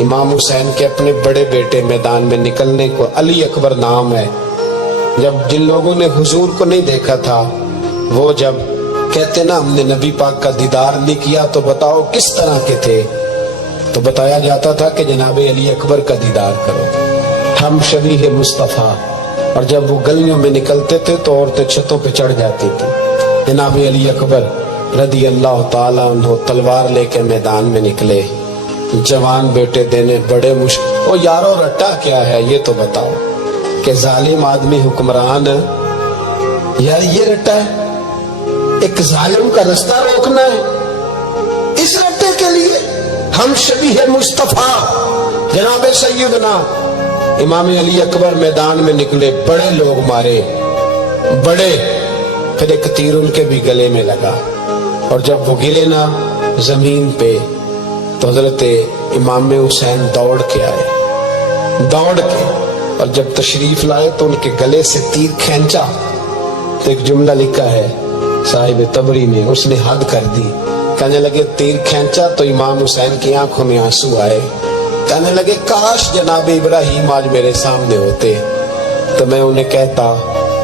امام حسین کے اپنے بڑے بیٹے میدان میں نکلنے کو علی اکبر نام ہے. جب جن لوگوں نے حضور کو نہیں دیکھا تھا وہ جب کہتے نا ہم نے نبی پاک کا دیدار نہیں کیا تو بتاؤ کس طرح کے تھے, تو بتایا جاتا تھا کہ جناب علی اکبر کا دیدار کرو, ہم شبیہ مصطفیٰ. اور جب وہ گلیوں میں نکلتے تھے تو عورتیں چھتوں پہ چڑھ جاتی تھی. جناب علی اکبر رضی اللہ تعالیٰ عنہ تلوار لے کے میدان میں نکلے, جوان بیٹے دینے بڑے مشکل. او یارو رٹا کیا ہے یہ تو بتاؤ, کہ ظالم آدمی حکمران یار یہ رٹا ہے, ایک ظالم کا رستہ روکنا ہے, اس رٹے کے لیے ہم شبیہ مصطفیٰ. جناب سیدنا امام علی اکبر میدان میں نکلے, بڑے لوگ مارے بڑے, پھر ایک تیر ان کے بھی گلے میں لگا, اور جب وہ گرے نا زمین پہ تو حضرت امام حسین دوڑ کے آئے, دوڑ کے, اور جب تشریف لائے تو ان کے گلے سے تیر کھینچا تو ایک جملہ لکھا ہے صاحب تبری میں, اس نے حد کر دی. کہنے لگے تیر کھینچا تو امام حسین کی آنکھوں میں آنسو آئے, کہنے لگے کاش جناب ابراہیم آج میرے سامنے ہوتے تو میں انہیں کہتا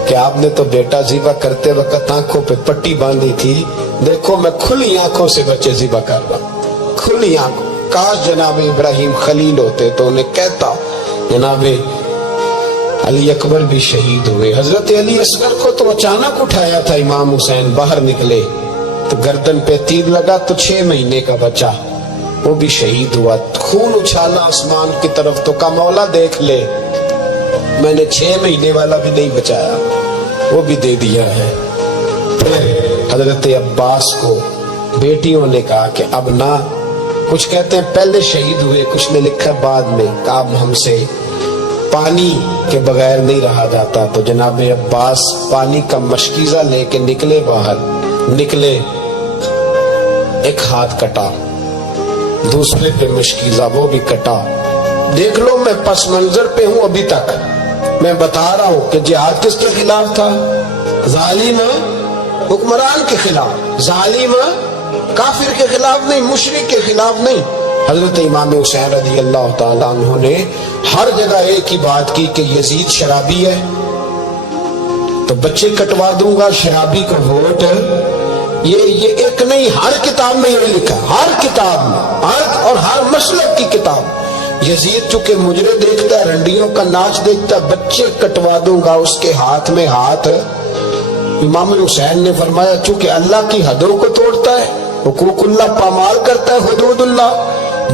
کہ آپ نے تو بیٹا ذبح کرتے وقت آنکھوں پہ پٹی باندھی تھی, دیکھو میں کھلی آنکھوں سے بچے ذبح کر رہا ہوں, کھلی آنکھوں. کاش جناب ابراہیم خلیل ہوتے تو انہیں کہتا. جناب علی اکبر بھی شہید ہوئے. حضرت علی اصغر کو تو اچانک اٹھایا تھا امام حسین, باہر نکلے تو گردن پہ تیر لگا تو 6 مہینے کا بچہ وہ بھی شہید ہوا. خون اچھالا آسمان کی طرف تو کہا مولا دیکھ لے میں نے 6 مہینے والا بھی نہیں بچایا, وہ بھی دے دیا ہے. پھر حضرت عباس کو بیٹیوں نے کہا کہ اب نہ, کچھ کہتے ہیں پہلے شہید ہوئے, کچھ نے لکھا بعد میں, کہ اب ہم سے پانی کے بغیر نہیں رہا جاتا. تو جناب عباس پانی کا مشکیزہ لے کے نکلے, باہر نکلے, ایک ہاتھ کٹا, دوسرے پہ مشکیزہ وہ بھی کٹا. دیکھ لو میں پس منظر پہ ہوں ابھی تک, میں بتا رہا ہوں کہ جہاد کس کے خلاف تھا, ظالم حکمران کے خلاف, ظالم کافر کے خلاف نہیں, مشرک کے خلاف نہیں. حضرت امام حسین رضی اللہ تعالیٰ عنہ نے ہر جگہ ایک ہی بات کی کہ یزید شرابی ہے تو بچے کٹوا دوں گا, شرابی کا ووٹ. یہ ایک نہیں, ہر کتاب میں یہ لکھا, ہر کتاب میں, اور ہر مسلک کی کتاب. یزید چونکہ مجرے دیکھتا ہے, رنڈیوں کا ناچ دیکھتا ہے, بچے کٹوا دوں گا, اس کے ہاتھ میں ہاتھ. امام حسین نے فرمایا چونکہ اللہ کی حدوں کو توڑتا ہے, حقوق اللہ پامال کرتا ہے, حدود اللہ,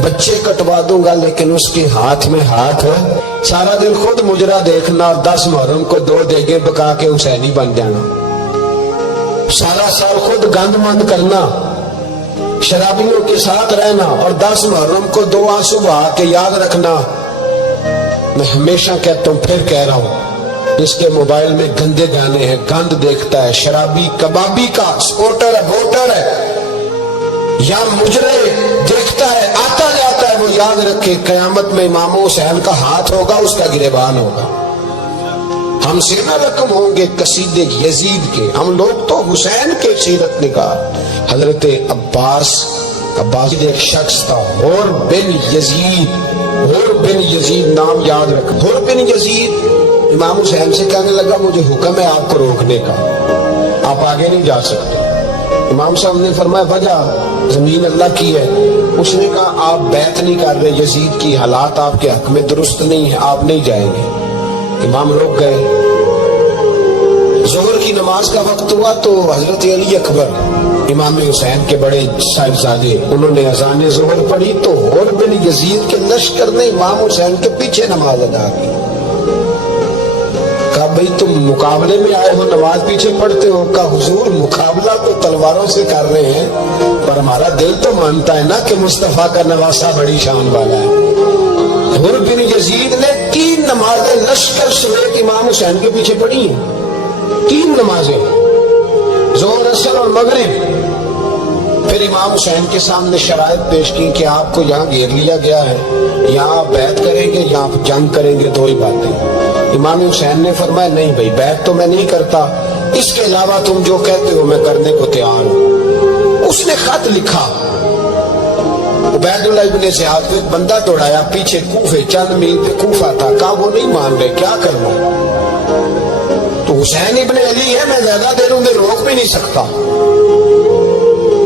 بچے کٹوا دوں گا لیکن اس کے ہاتھ میں ہاتھ ہے. سارا دن خود مجرا دیکھنا, 10 محرم کو 2 دیگیں پکا کے حسینی بن جانا, سارا سال خود گند مند کرنا, شرابیوں کے ساتھ رہنا, اور 10 محرم کو 2 آنسو بہا کے یاد رکھنا. میں ہمیشہ کہتا ہوں, پھر کہہ رہا ہوں, جس کے موبائل میں گندے گانے ہیں, گند دیکھتا ہے, شرابی کبابی کا سپورٹر ہے, ووٹر ہے, یا مجرے دیکھتا ہے, آتا جاتا ہے, وہ یاد رکھے قیامت میں امام حسین کا ہاتھ ہوگا, اس کا گریبان ہوگا. ہم سے نہ رقم ہوں گے قصیدے یزید کے, ہم لوگ تو حسین کے سیرت نگار. حضرت عباس ایک شخص تھا, حور بن یزید, حور بن یزید نام یاد رکھ. حور بن یزید امام حسین سے کہنے لگا مجھے حکم ہے آپ کو روکنے کا, آپ آگے نہیں جا سکتے. امام صاحب نے فرمایا وجہ, زمین اللہ کی ہے. اس نے کہا آپ بیعت نہیں کر رہے, یزید کی حالات آپ کے حق میں درست نہیں ہے, آپ نہیں جائیں گے. امام روک گئے. ظہر کی نماز کا وقت ہوا تو حضرت علی اکبر امام حسین کے بڑے صاحبزادے, انہوں نے اذان ظہر پڑھی تو حور بن یزید کے لشکر نے امام حسین کے پیچھے نماز ادا کی. کہا بھئی تم مقابلے میں آئے ہو, نماز پیچھے پڑھتے ہو. کہا حضور مقابلہ تو تلواروں سے کر رہے ہیں, پر ہمارا دل تو مانتا ہے نا کہ مصطفیٰ کا نواسہ بڑی شان والا ہے. حور بن یزید نے 3 نمازیں لشکر سمیت امام حسین کے پیچھے پڑھی ہیں, 3 نمازیں, ظہر اثر اور مغرب. پھر امام حسین کے سامنے شرائط پیش کی کہ آپ کو یہاں گھیر لیا گیا ہے, یہاں آپ بیعت کریں گے یا آپ جنگ کریں گے, 2 ہی باتیں. امام حسین نے فرمایا نہیں بھائی بیعت تو میں نہیں کرتا, اس کے علاوہ تم جو کہتے ہو میں کرنے کو تیار ہوں. اس نے خط لکھا عبیداللہ ابن زیاد کو ایک بندہ دوڑایا پیچھے کوفے، چند میل پہ کوفہ تھا، کہا وہ نہیں مان رہے، کیا کرنا؟ تو حسین ابن علی ہے، میں زیادہ دیر انہیں روک بھی نہیں سکتا۔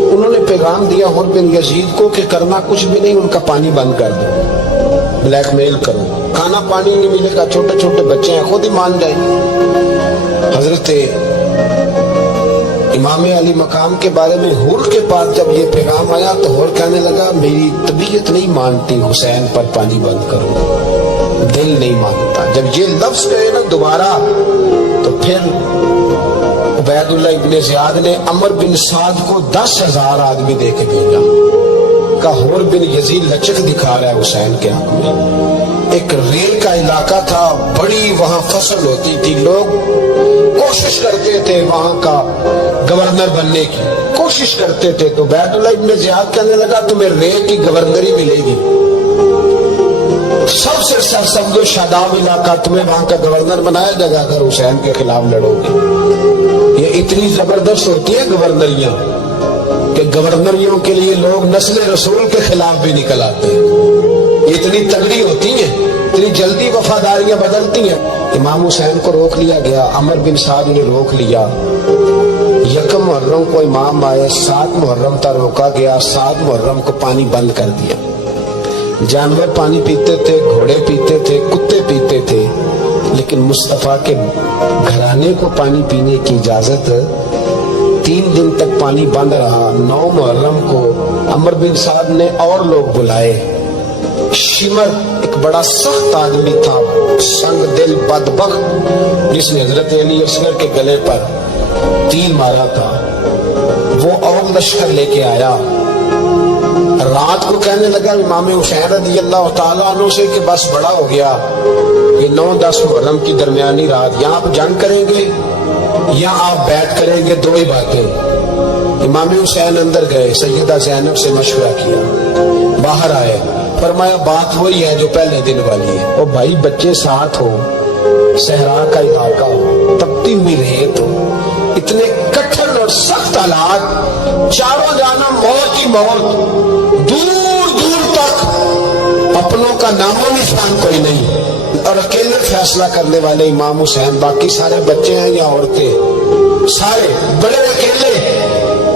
انہوں نے پیغام دیا حر بن یزید کو کہ کرنا کچھ بھی نہیں، ان کا پانی بند کر دو، بلیک میل کرو، کھانا پانی نہیں ملے گا، چھوٹے چھوٹے بچے ہیں، خود ہی مان جائیں۔ حضرت امام علی مقام کے بارے میں حر کے پاس جب یہ پیغام آیا تو حر کہنے لگا میری طبیعت نہیں مانتی حسین پر پانی بند کرو، دل نہیں مانتا۔ جب یہ لفظ کہے نا دوبارہ تو پھر عبیداللہ ابن زیاد نے عمر بن سعد کو 10,000 آدمی دے کے بھیجا، کہا حر بن یزید لچک دکھا رہا ہے حسین کے حق میں۔ ایک ریل کا علاقہ تھا، بڑی وہاں فصل ہوتی تھی، لوگ کوشش کرتے تھے وہاں کا گورنر بننے کی کوشش کرتے تھے، تو عبیداللہ ابن زیاد کہنے لگا تمہیں ریل کی گورنری ملے گی، سب سے سرسبز و شاداب علاقہ، تمہیں وہاں کا گورنر بنایا جائے گا اگر حسین کے خلاف لڑو گے۔ یہ اتنی زبردست ہوتی ہے گورنریاں کہ گورنریوں کے لیے لوگ نسل رسول کے خلاف بھی نکل آتے ہیں، یہ اتنی تگڑی ہوتی ہیں، اتنی جلدی وفاداریاں بدلتی ہیں۔ امام حسین کو روک لیا گیا، عمر بن سعد نے روک لیا، یکم محرم کو امام آئے، 7 محرم تک روکا گیا، 7 محرم کو پانی بند کر دیا۔ جانور پانی پیتے تھے، گھوڑے پیتے تھے، کتے پیتے تھے، لیکن مصطفیٰ کے گھرانے کو پانی پینے کی اجازت 3 دن تک پانی بند رہا۔ 9 محرم کو عمر بن سعد نے اور لوگ بلائے، شمر ایک بڑا سخت آدمی تھا، سنگ دل بدبخت، جس نے حضرت علی اصغر کے گلے پر تیر مارا تھا، وہ اور لشکر لے کے آیا۔ رات کو کہنے لگا امام حسین رضی اللہ تعالیٰ عنہ سے کہ بس بڑا ہو گیا، یہ 9-10 محرم کی درمیانی رات، یہاں آپ جنگ کریں گے یا آپ بیعت کریں گے، 2 ہی باتیں۔ امام حسین اندر گئے، سیدہ زینب سے مشورہ کیا، باہر آئے، فرمایا بات وہی ہے جو پہلے دن والی ہے، اور بھائی بچے ساتھ ہو، صحرا کا علاقہ ہو، تپتی ہوئی ریت ہو، اتنے کٹھن اور سخت حالات، چاروں جانا موت ہی موت، دور دور تک اپنوں کا نام و نشان کوئی نہیں، اور اکیلے فیصلہ کرنے والے امام حسین، باقی سارے بچے ہیں یا عورتیں، سارے بڑے اکیلے۔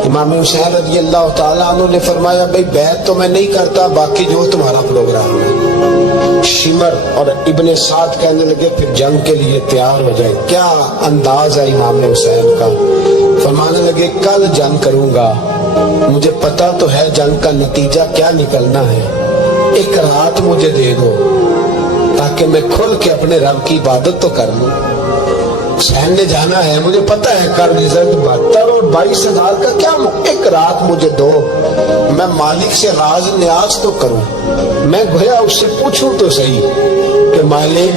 امام حسین رضی اللہ تعالیٰ عنہ نے فرمایا بھئی بیعت تو میں نہیں کرتا، باقی جو تمہارا پروگرام ہے۔ شمر اور ابن سعد کہنے لگے پھر جنگ کے لیے تیار ہو جائے۔ کیا انداز ہے امام حسین کا، فرمانے لگے کل جنگ کروں گا، مجھے پتا تو ہے جنگ کا نتیجہ کیا نکلنا ہے، ایک رات مجھے دے دو تاکہ میں کھل کے اپنے رب کی عبادت تو کر لوں۔ حسین نے جانا ہے، مجھے پتا ہے کر رزلٹ 72 اور 22,000 کا کیا، ایک رات مجھے دو، میں مالک سے راز نیاز تو کروں، میں گویا اس سے پوچھوں تو صحیح کہ مالک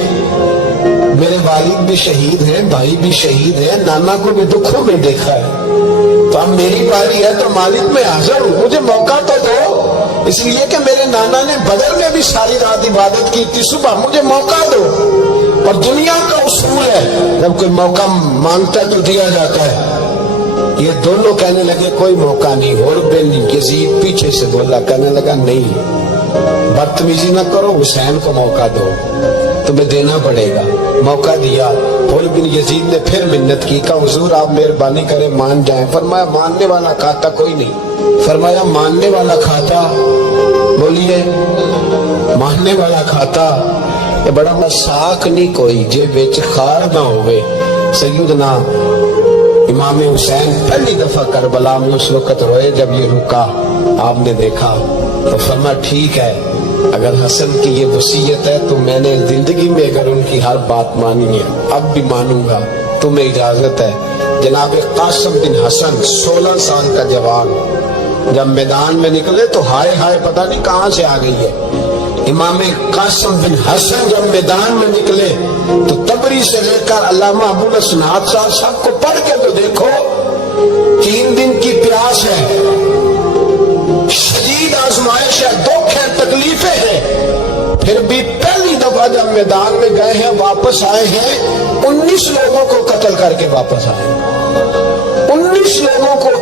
میرے والد بھی شہید ہیں، بھائی بھی شہید ہیں، نانا کو بھی دکھوں میں دیکھا ہے، تو اب میری باری ہے تو مالک میں حاضر ہوں، مجھے موقع تو دو، اس لیے کہ میرے نانا نے بدر میں بھی ساری رات عبادت کی تھی، صبح مجھے موقع دو۔ اور دنیا کا اصول ہے جب کوئی موقع مانگتا تو دیا جاتا ہے۔ یہ دونوں کہنے لگے کوئی موقع نہیں۔ حر بن یزید پیچھے سے بولا، کہنے لگا نہیں، بدتمیزی نہ کرو، حسین کو موقع دو، تمہیں دینا پڑے گا۔ موقع دیا۔ حر بن یزید نے پھر منت کی، کہا حضور آپ مہربانی کریں مان جائیں۔ فرمایا ماننے والا کھاتا کوئی نہیں۔ فرمایا ماننے والا کھاتا، بولیے ماننے والا کھاتا، یہ بڑا مساک نہیں کوئی جے بیچ خار نہ ہوئے۔ سیدنا امام حسین پہلی دفعہ کربلا میں اس وقت روئے جب یہ رکا، آپ نے دیکھا تو فرمایا ٹھیک ہے، اگر حسن کی یہ وصیت ہے تو میں نے زندگی میں اگر ان کی ہر بات مانی ہے اب بھی مانوں گا، تمہیں اجازت ہے۔ جناب قاسم بن حسن 16 سال کا جوان جب میدان میں نکلے تو ہائے ہائے پتہ نہیں کہاں سے آ گئی ہے۔ امام قاسم بن حسن جب میدان میں نکلے تو تبری سے لے کر علامہ ابو الاسناد صاحب سب کو پڑھ کے تو دیکھو، 3 دن کی پیاس ہے، شدید آزمائش ہے، دکھ ہے، تکلیفیں ہیں، پھر بھی پہلی دفعہ جب میدان میں گئے ہیں واپس آئے ہیں 19 لوگوں کو قتل کر کے واپس آئے، 19 لوگوں کو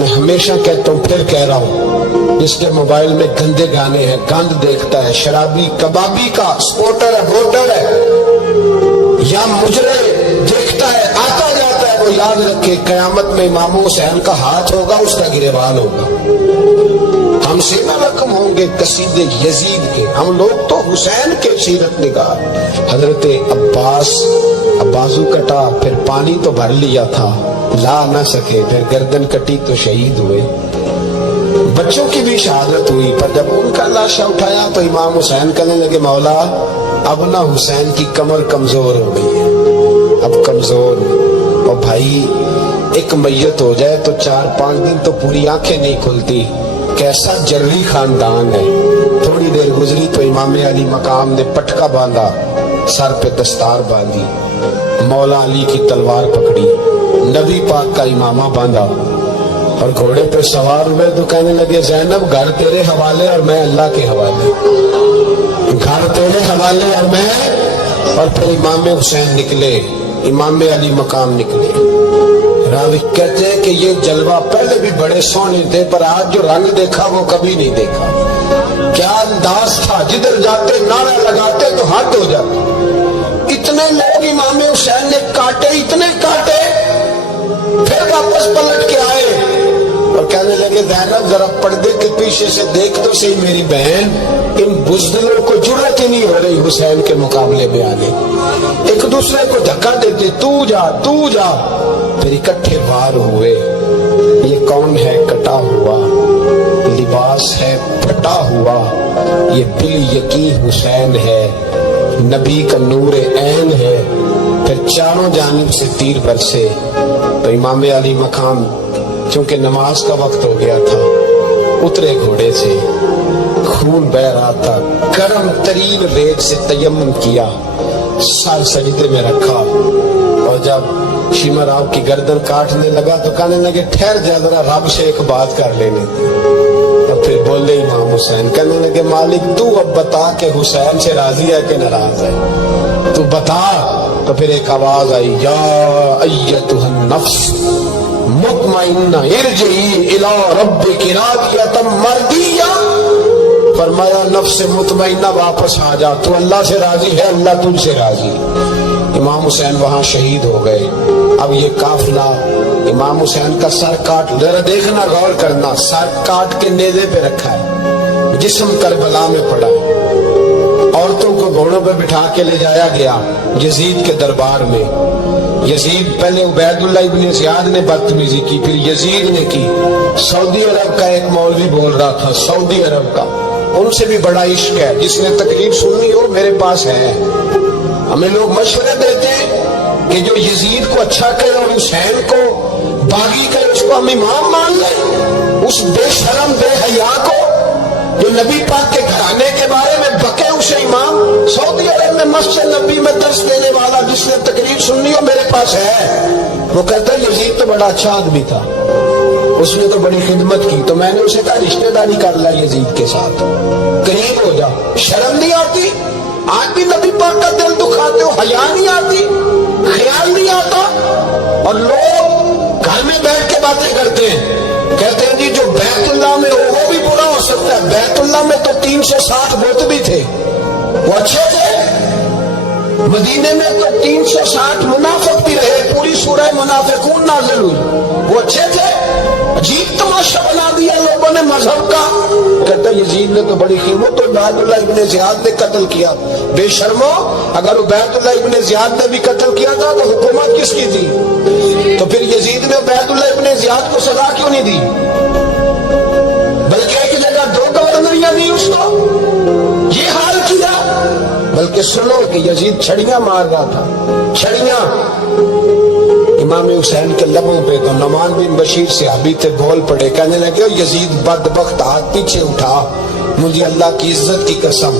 میں ہمیشہ کہتا ہوں، پھر کہہ رہا ہوں، جس کے موبائل میں گندے گانے ہیں، گند دیکھتا ہے، شرابی کبابی کا سپورٹر ہے، ووٹر ہے، یا مجرے دیکھتا ہے، آتا جاتا ہے، وہ یاد رکھے قیامت میں امام حسین کا ہاتھ ہوگا، اس کا گریبان ہوگا۔ ہم سے نہ رقم ہوں گے قصیدے یزید کے، ہم لوگ تو حسین کے سیرت نگار۔ حضرت عباس بازو کٹا، پھر پانی تو بھر لیا تھا، لا نہ سکے، پھر گردن کٹی تو شہید ہوئے۔ بچوں کی بھی شہادت ہوئی، پر جب ان کا لاشا اٹھایا تو امام حسین کہنے لگے، مولا اب نہ حسین کی کمر کمزور ہو گئی ہے، اب کمزور۔ اور بھائی ایک میت ہو جائے تو 4-5 دن تو پوری آنکھیں نہیں کھلتی، کیسا جرری خاندان ہے۔ تھوڑی دیر گزری تو امام علی مقام نے پٹکا باندھا، سر پہ دستار باندھی، مولا علی کی تلوار پکڑی، نبی پاک کا امامہ باندھا اور گھوڑے پہ سوار ہوئے تو کہنے لگے، زینب گھر تیرے حوالے اور میں اللہ کے حوالے، گھر تیرے حوالے اور میں۔ اور پھر امام حسین نکلے، امام علی مقام نکلے۔ راوی کہتے ہیں کہ یہ جلوہ پہلے بھی بڑے سونے تھے، پر آج جو رنگ دیکھا وہ کبھی نہیں دیکھا۔ کیا انداز تھا، جدھر جاتے نعرہ لگاتے تو حد ہو جاتے۔ اتنے لوگ امام حسین نے کاٹے، اتنے کاٹے، پھر واپس پلٹ کے آئے اور کہنے لگے، زینب ذرا پردے کے پیچھے سے دیکھ تو صحیح میری بہن، ان بزدلوں کو جرأت ہی نہیں ہو رہی حسین کے مقابلے میں آنے، ایک دوسرے کو دھکا دیتے، تو جا تو جا۔ پھر اکٹھے وار ہوئے۔ یہ کون ہے کٹا ہوا، لباس ہے پھٹا ہوا، یہ بال یقین حسین ہے، نبی کا نور عین ہے۔ پھر چاروں جانب سے تیر برسے تو امام علی مقام چونکہ نماز کا وقت ہو گیا تھا، اترے گھوڑے سے، خون بہ رہا تھا، گرم ترین ریت سے تیمم کیا، سر سجدے میں رکھا، اور جب شیما راؤ کی گردن کاٹنے لگا تو کہنے لگے، ٹھہر جا ذرا رب سے ایک بات کر لینے۔ اور پھر بولے امام حسین، کہنے لگے، مالک تو اب بتا کہ حسین سے راضی ہے کہ ناراض ہے، تو بتا۔ تو پھر ایک آواز آئی، یا ایتھا النفس مطمئنہ ارجعی الی ربک راضیۃ مرضیہ۔ فرمایا نفس مطمئنہ واپس آ جا، تو اللہ سے راضی ہے، اللہ تجھ سے راضی۔ امام حسین وہاں شہید ہو گئے۔ اب یہ قافلہ امام حسین کا سر کاٹ، ذرا دیکھنا غور کرنا، سر کاٹ کے نیزے پہ رکھا ہے، جسم کربلا میں پڑا ہے۔ عورتوں کو گھوڑوں پہ بٹھا کے لے جایا گیا یزید کے دربار میں۔ یزید پہلے عبید اللہ ابن زیاد نے بدتمیزی کی، پھر یزید نے کی۔ سعودی عرب کا ایک مولوی بول رہا تھا، سعودی عرب کا، ان سے بھی بڑا عشق ہے، جس نے تقریر سننی ہو میرے پاس ہے۔ ہمیں لوگ مشورے دیتے ہیں کہ جو یزید کو اچھا کرے اور حسین کو باغی کرے، اس کو ہم امام مان لیں۔ اس بے شرم بے حیا کو جو نبی پاک کے گھرانے کے بارے میں بکے، اسے امام؟ سعودی عرب میں مسجد نبی میں درس دینے والا جس نے تقریر سننی ہو میرے پاس ہے۔ وہ کہتا ہے یزید تو بڑا اچھا آدمی تھا، اس نے تو بڑی خدمت کی، تو میں نے اسے کہا رشتہ داری کر لا یزید کے ساتھ، قریب ہو جا۔ شرم نہیں آتی؟ آج بھی نبی پاک کا دل دکھاتے ہو، حیا نہیں آتی، خیال نہیں آتا؟ اور لوگ گھر میں بیٹھ کے باتیں کرتے ہیں، کہتے ہیں جی جو بیت اللہ میں ہو وہ بھی برا ہو سکتا ہے۔ بیت اللہ میں تو 360 بت بھی تھے، وہ اچھے تھے۔ مدینے میں تو 360 منافق بھی رہے، پوری سورہ منافقون نازل ہوئی، وہ اچھے تھے۔ عجیب تماشا بنا دیا لوگوں نے مذہب کا۔ کہتا یزید نے تو بڑی قیمت، اور عبید اللہ ابن زیاد نے قتل کیا۔ بے شرمو، اگر عبید اللہ ابن زیاد نے بھی قتل کیا تھا تو حکومت کس کی تھی؟ تو پھر یزید نے عبید اللہ ابن زیاد کو سزا کیوں نہیں دی؟ بلکہ ایک جگہ 2 گورنریاں دی اس کو، یہ حال کیا۔ بلکہ سنو کہ یزید چھڑیاں مار رہا تھا، چھڑیاں۔ امام حسین کے لبوں پہ تو نعمان بن بشیر صحابی تھے، بول پڑے، کہنے لگے، یزید بدبخت، ہاتھ پیچھے اٹھا، مجھے اللہ کی عزت کی قسم،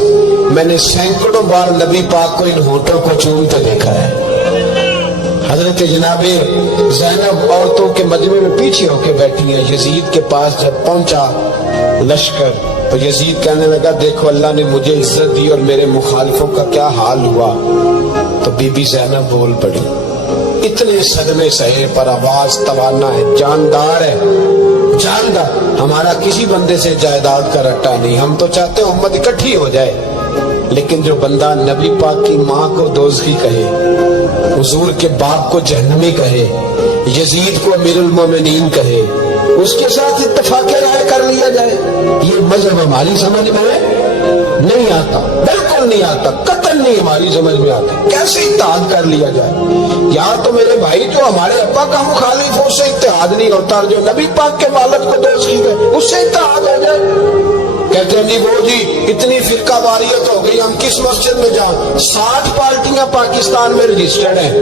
میں نے سینکڑوں بار نبی پاک کو ان ہونٹوں کو چومتے دیکھا ہے۔ حضرت جناب زینب عورتوں کے مجمع میں پیچھے ہو کے بیٹھی ہیں۔ یزید کے پاس جب پہنچا لشکر تو یزید کہنے لگا، دیکھو اللہ نے مجھے عزت دی اور میرے مخالفوں کا کیا حال ہوا۔ تو بی بی زینب بول پڑی، اتنے صدمے سہے پر آواز توانا ہے، جاندار ہے، جانتا ہمارا کسی بندے سے جائیداد کا رٹا نہیں، ہم تو چاہتے ہیں امت اکٹھی ہو جائے، لیکن جو بندہ نبی پاک کی ماں کو دوزخی کہے، حضور کے باپ کو جہنمی کہے، یزید کو امیر المومنین کہے، اس کے ساتھ اتفاق رائے کر لیا جائے، یہ مذہب ہماری سمجھ میں نہیں آتا، بالکل نہیں آتا، قطعاً نہیں ہماری سمجھ میں آتا۔ کیسے اتحاد کر لیا جائے؟ یار تو میرے بھائی جو ہمارے ابا کا مخالف ہو، اس سے اتحاد نہیں ہوتا، جو نبی پاک کے والد کو دوزخی کہے اس سے اتحاد ہو جائے۔ کہتے ہیں نہیں وہ جی اتنی فرقہ واریت ہو گئی، ہم کس مسجد میں جائیں؟ 60 پارٹیاں پاکستان میں رجسٹرڈ ہیں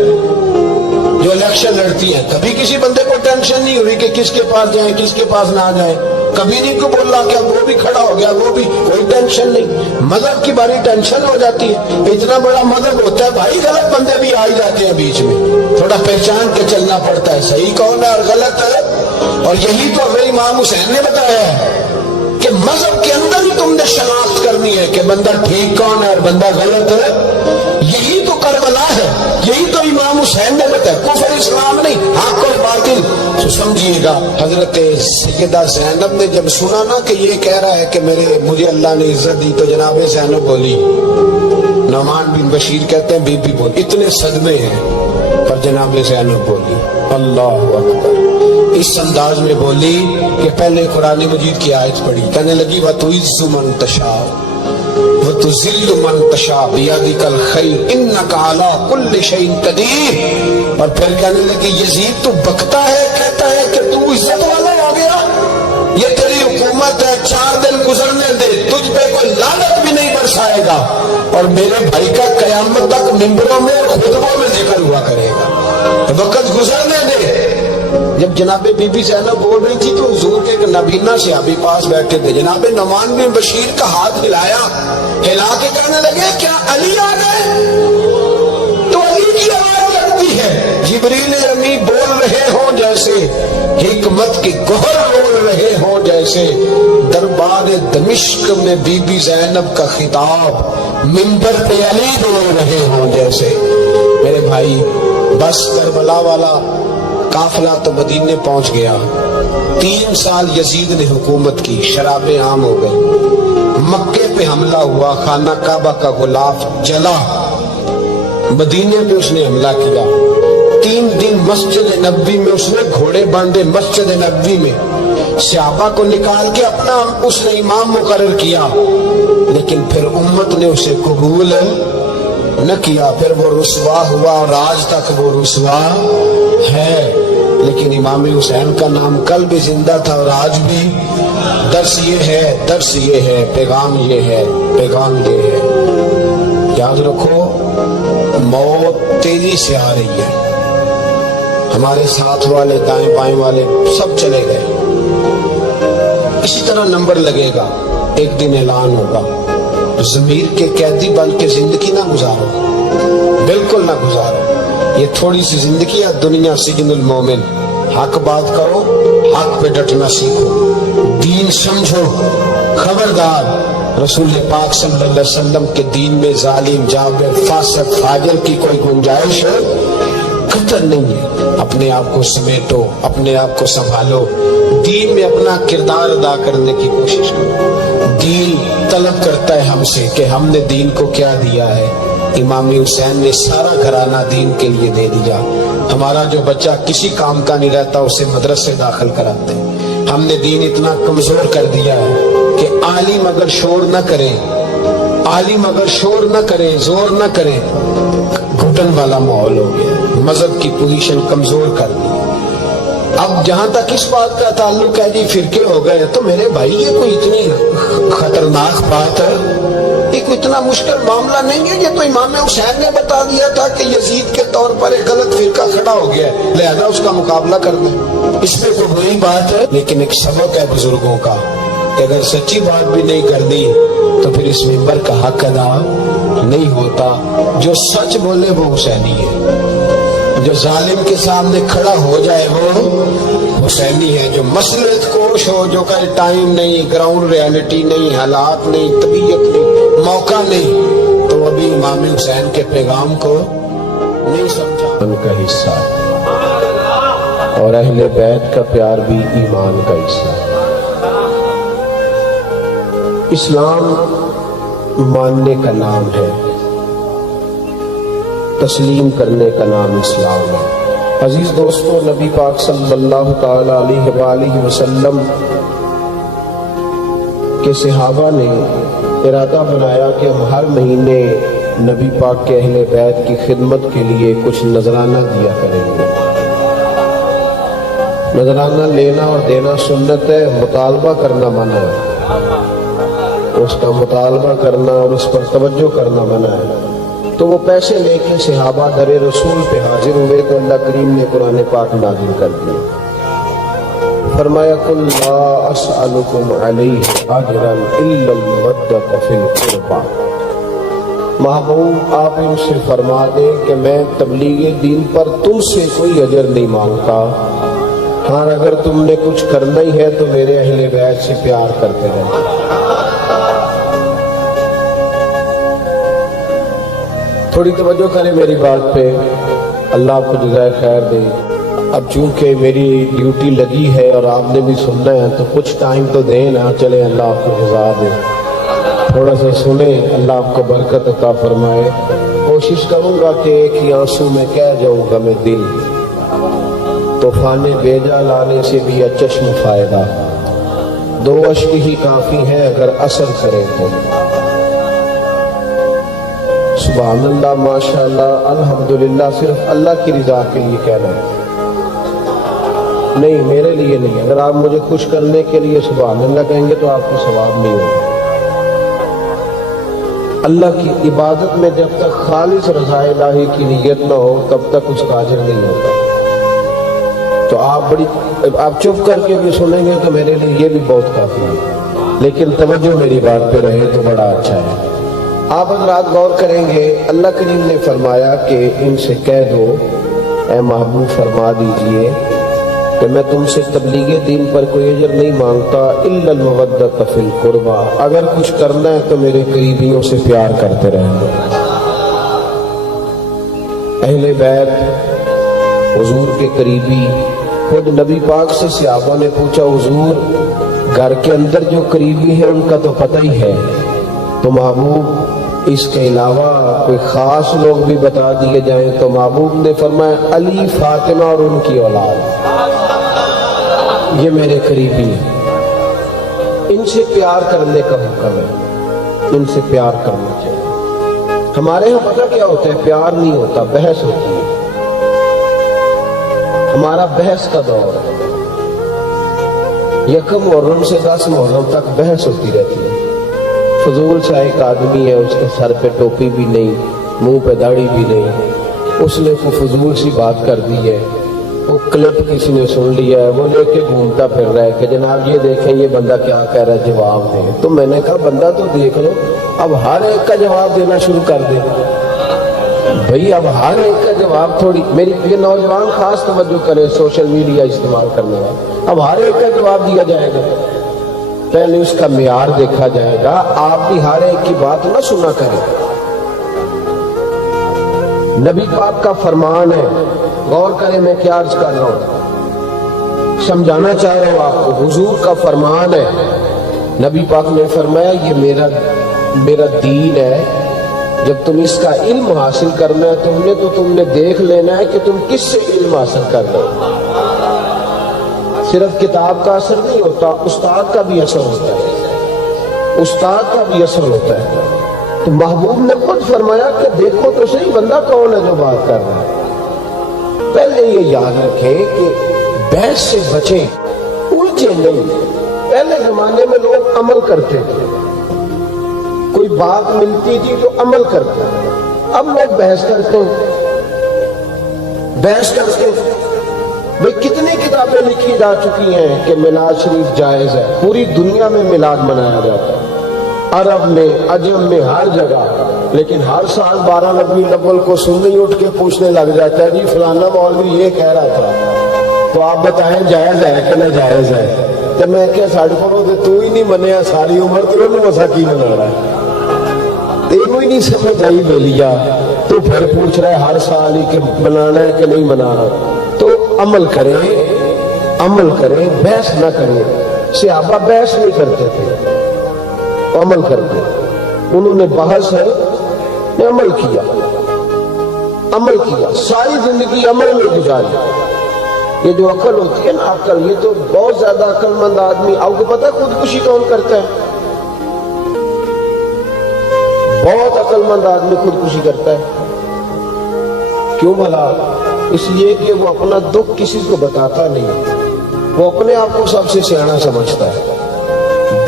جو الیکشن لڑتی ہیں، کبھی کسی بندے کو ٹینشن نہیں ہوئی کہ کس کے پاس جائیں کس کے پاس نہ جائیں، کبھی نہیں کو بولا کہ وہ بھی کھڑا ہو گیا، وہ بھی، کوئی ٹینشن نہیں۔ مذہب کی باری ٹینشن ہو جاتی ہے، اتنا بڑا مذہب ہوتا ہے بھائی، غلط بندے بھی آ جاتے ہیں بیچ میں، تھوڑا پہچان کے چلنا پڑتا ہے صحیح کون ہے اور غلط ہے۔ اور یہی تو ہمیں امام حسین نے بتایا ہے کہ مذہب کے اندر ہی تم نے شناخت کرنی ہے کہ بندہ ٹھیک کون ہے اور بندہ غلط ہے۔ یہی تو کربلا ہے، یہی تو امام حسین نے بتایا، کفر اسلام نہیں، حق اور باطل۔ تو سمجھیے گا حضرت سیدہ زینب نے جب سنا نا کہ یہ کہہ رہا ہے کہ مجھے اللہ نے عزت دی، تو جناب زینب بولی، نعمان بن بشیر کہتے ہیں بی بی بولی، اتنے صدمے ہیں پر جناب زینب بولی اللہ اکبر، اس انداز میں بولی کہ پہلے قرآن مجید کی آیت پڑھی، کہنے لگی وَتُعِزُّ مَن تَشَاءُ وَتُذِلُّ مَن تَشَاءُ بِيَدِكَ الْخَيْرُ إِنَّكَ عَلَىٰ كُلِّ شَيْءٍ قَدِيرٌ۔ اور پھر کہنے لگی یزید تو بکتا ہے، کہتا ہے کہ تو عزت والا ہو گیا، یہ تیری حکومت ہے، 4 دن گزرنے دے، تجھ پہ کوئی لعنت بھی نہیں برسائے گا، اور میرے بھائی کا قیامت تک ممبروں میں اور خطبوں میں ذکر ہوا کرے گا، وقت گزرنے دے۔ جب جناب بی بی زینب بول رہی تھی تو حضور کے ایک نبینہ صحابی پاس بیٹھے تھے، جناب نعمان بن بشیر کا ہاتھ ہلایا، ہلا کے کہنے لگے کیا علی آ گئے؟ تو علی کی آواز لگتی ہے، جبریل امی بول رہے ہوں جیسے، حکمت کی گوہر بول رہے ہوں جیسے، دربار دمشق میں بی بی زینب کا خطاب منبر پہ علی بول رہے ہوں جیسے۔ میرے بھائی بس کربلا والا قافلہ تو مدینے پہنچ گیا، 3 سال یزید نے حکومت کی، شرابیں عام ہو گئی، مکے پہ حملہ ہوا، خانہ کعبہ کا غلاف جلا، مدینے پہ اس نے حملہ کیا، 3 دن مسجد نبوی میں اس نے گھوڑے باندھے، مسجد نبوی میں صحابہ کو نکال کے اپنا اس نے امام مقرر کیا، لیکن پھر امت نے اسے قبول نہ کیا، پھر وہ رسوا ہوا اور آج تک وہ رسوا ہے۔ لیکن امام حسین کا نام کل بھی زندہ تھا اور آج بھی۔ درس یہ ہے، درس یہ ہے، پیغام یہ ہے، پیغام یہ ہے، یاد رکھو موت تیزی سے آ رہی ہے، ہمارے ساتھ والے دائیں بائیں والے سب چلے گئے، اسی طرح نمبر لگے گا، ایک دن اعلان ہوگا، ضمیر کے قیدی بن کے زندگی نہ گزارو، بالکل نہ گزارو، یہ تھوڑی سی زندگی ہے دنیا سجن المومن، حق بات کرو، حق پہ ڈٹنا سیکھو، دین سمجھو، خبردار رسول پاک صلی اللہ علیہ وسلم کے دین میں ظالم جابر فاسق فاجر کی کوئی گنجائش قطر نہیں ہے۔ اپنے آپ کو سمیٹو، اپنے آپ کو سنبھالو، دین میں اپنا کردار ادا کرنے کی کوشش کرو۔ دین طلب کرتا ہے ہم سے کہ ہم نے دین کو کیا دیا ہے۔ امام حسین نے سارا گھرانہ دین کے لیے دے دیا۔ ہمارا جو بچہ کسی کام کا نہیں رہتا اسے مدرسے داخل کراتے ہیں۔ ہم نے دین اتنا کمزور کر دیا ہے کہ عالم اگر شور نہ کرے، عالم اگر شور نہ کرے، زور نہ کرے، گھٹن والا ماحول ہو گیا، مذہب کی پوزیشن کمزور کر دی۔ اب جہاں تک اس بات کا تعلق ہے جی فرقے ہو گئے، تو میرے بھائی یہ کوئی اتنی خطرناک بات ہے، یہ کوئی اتنا مشکل معاملہ نہیں ہے، یہ تو امام حسین نے بتا دیا تھا کہ یزید کے طور پر ایک غلط فرقہ کھڑا ہو گیا ہے، لہذا اس کا مقابلہ کر دیں، اس میں کوئی بری بات ہے، لیکن ایک سبق ہے بزرگوں کا کہ اگر سچی بات بھی نہیں کر دی تو پھر اس منبر کا حق ادا نہیں ہوتا۔ جو سچ بولے وہ حسینی ہے، جو ظالم کے سامنے کھڑا ہو جائے وہ حسینی ہے، جو مسلط کوش ہو، جو کہ ٹائم نہیں، گراؤنڈ ریالٹی نہیں، حالات نہیں، طبیعت نہیں، موقع نہیں، تو ابھی امام حسین کے پیغام کو نہیں سمجھا، ان کا حصہ اور اہل بیت کا پیار بھی ایمان کا حصہ ہے۔ اسلام ماننے کا نام ہے، تسلیم کرنے کا نام اسلام ہے۔ عزیز دوستو، نبی پاک صلی اللہ تعالی علیہ وآلہ وسلم کے صحابہ نے ارادہ بنایا کہ ہم ہر مہینے نبی پاک کے اہل بیت کی خدمت کے لیے کچھ نذرانہ دیا کریں گے۔ نذرانہ لینا اور دینا سنت ہے، مطالبہ کرنا منع ہے۔ اس کا مطالبہ کرنا اور اس پر توجہ کرنا منع ہے۔ تو وہ پیسے لے کے صحابہ در رسول پہ حاضر ہوئے تو اللہ کریم نے قرآن پاک نازل کر دیا۔ فرمایا قل لا اسألکم علیہ اجرا الا المودۃ فی القربى، محبوب آپ ان سے فرما دیں کہ میں تبلیغ دین پر تم سے کوئی اجر نہیں مانگتا، ہاں اگر تم نے کچھ کرنا ہی ہے تو میرے اہل بیت سے پیار کرتے رہے۔ تھوڑی توجہ کریں میری بات پہ، اللہ آپ کو جزائے خیر دے۔ اب چونکہ میری ڈیوٹی لگی ہے اور آپ نے بھی سننا ہے تو کچھ ٹائم تو دیں نا، چلے اللہ آپ کو جزا دے، تھوڑا سا سنیں، اللہ آپ کو برکت عطا فرمائے۔ کوشش کروں گا کہ ایک ہی آنسو میں کہہ جاؤں گا میں دل، طوفان بیجا لانے سے بھی چشم فائدہ، دو اشک ہی کافی ہیں اگر اثر کرے تو۔ سبحان اللہ، ماشاءاللہ، الحمدللہ، صرف اللہ کی رضا کے لیے کہنا ہے، نہیں میرے لیے نہیں۔ اگر آپ مجھے خوش کرنے کے لیے سبحان اللہ کہیں گے تو آپ کو ثواب نہیں ہوگا۔ اللہ کی عبادت میں جب تک خالص رضا الہی کی نیت نہ ہو تب تک اس کا اجر نہیں ہوتا۔ تو آپ چپ کر کے بھی سنیں گے تو میرے لیے یہ بھی بہت کافی ہے، لیکن توجہ میری بات پہ رہے تو بڑا اچھا ہے۔ آپ حضرات غور کریں گے، اللہ کریم نے فرمایا کہ ان سے کہہ دو، اے محبوب فرما دیجئے کہ میں تم سے تبلیغ دین پر کوئی اجر نہیں مانگتا، الا المودۃ فی القربى، اگر کچھ کرنا ہے تو میرے قریبیوں سے پیار کرتے رہنا۔ اہل بیت حضور کے قریبی، خود نبی پاک سے صحابہ نے پوچھا حضور گھر کے اندر جو قریبی ہیں ان کا تو پتہ ہی ہے، تو محبوب اس کے علاوہ کوئی خاص لوگ بھی بتا دیے جائیں تو محبوب نے فرمایا علی، فاطمہ اور ان کی اولاد، یہ میرے قریبی ہیں، ان سے پیار کرنے کا حکم ہے، ان سے پیار کرنا چاہیے۔ ہمارے ہاں پتہ کیا ہوتا ہے، پیار نہیں ہوتا، بحث ہوتی ہے۔ ہمارا بحث کا دور ہے، یکم محرم سے 10 محرم تک بحث ہوتی رہتی ہے۔ فضول سا ایک آدمی ہے، اس کے سر پہ ٹوپی بھی نہیں، منہ پہ داڑھی بھی نہیں، اس نے کوئی فضول سی بات کر دی ہے، وہ کلپ کسی نے سن لیا ہے، وہ لے کے گھومتا پھر رہا ہے کہ جناب یہ دیکھیں یہ بندہ کیا کہہ رہا ہے، جواب دیں۔ تو میں نے کہا بندہ تو دیکھ لو، اب ہر ایک کا جواب دینا شروع کر دے بھئی، اب ہر ایک کا جواب تھوڑی، میری یہ نوجوان خاص توجہ کرے سوشل میڈیا استعمال کرنے والا، اب ہر ایک کا جواب دیا جائے گا، پہلے اس کا معیار دیکھا جائے گا۔ آپ بھی ہر ایک کی بات نہ سنا کریں، نبی پاک کا فرمان ہے، غور کریں میں کیا عرض کر رہا ہوں، سمجھانا چاہ رہا ہوں آپ کو، حضور کا فرمان ہے، نبی پاک نے فرمایا یہ میرا دین ہے، جب تم اس کا علم حاصل کرنا ہے تو تم نے دیکھ لینا ہے کہ تم کس سے علم حاصل کر رہے ہو۔ صرف کتاب کا اثر نہیں ہوتا، استاد کا بھی اثر ہوتا ہے، استاد کا بھی اثر ہوتا ہے۔ تو محبوب نے خود فرمایا کہ دیکھو تو صحیح بندہ کون ہے جو بات کر رہا ہے۔ پہلے یہ یاد رکھیں کہ بحث سے بچیں، الجھے نہیں۔ پہلے زمانے میں لوگ عمل کرتے تھے، کوئی بات ملتی تھی تو عمل کرتے، اب لوگ بحث کرتے ہیں، بحث کرتے ہیں۔ بھئی کتنی کتابیں لکھی جا چکی ہیں کہ میلاد شریف جائز ہے، پوری دنیا میں میلاد منایا جاتا ہے، عرب میں، عجم میں، ہر جگہ، لیکن ہر سال 12 ربیع الاول کو سنی اٹھ کے پوچھنے لگ جاتا ہے جی فلانا مولوی یہ کہہ رہا تھا، تو آپ بتائیں جائز ہے کہ نہ جائز ہے؟ تو میں کیا ساڑھے کو تو ہی نہیں منیا ساری عمر تو انہوں نے مساکی بنا رہا ہے، تینوں ہی نہیں سمجھ آئی لے لیا، تو پھر پوچھ رہا ہے ہر سال ہی کہ بنانا ہے کہ نہیں بنانا۔ تو عمل کریں، عمل کریں، بحث نہ کریں۔ صحابہ بحث نہیں کرتے تھے، عمل کرتے، انہوں نے بحث ہے نے عمل کیا، ساری زندگی عمل میں گزاری۔ یہ جو عقل ہوتی ہے نا، عقل، یہ تو بہت زیادہ عقل مند آدمی، آپ کو پتا ہے خودکشی کون کرتا ہے؟ بہت عقل مند آدمی خودکشی کرتا ہے۔ کیوں بھلا؟ اس لیے کہ وہ اپنا دکھ کسی کو بتاتا نہیں، وہ اپنے آپ کو سب سے سیاںا سمجھتا ہے۔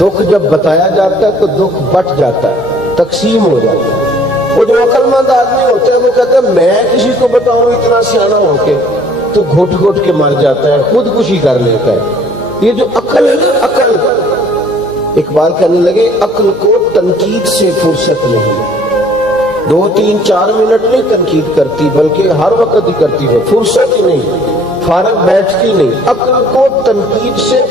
دکھ جب بتایا جاتا ہے تو دکھ بٹ جاتا ہے، تقسیم ہو جاتا ہے۔ وہ جو عقل مند آدمی ہوتے ہیں وہ کہتے ہیں میں کسی کو بتاؤں اتنا سیاںا ہو کے، تو گھٹ گھٹ کے مر جاتا ہے، خودکشی کر لیتا ہے۔ یہ جو عقل ہے نا، عقل، اقبال کہنے لگے عقل کو تنقید سے فرصت نہیں، 2 3 4 منٹ نہیں تنقید کرتی، بلکہ ہر وقت ہی کرتی ہے، فرصت ہی نہیں، فارغ بیٹھتی نہیں۔ عقل کو تنقید سے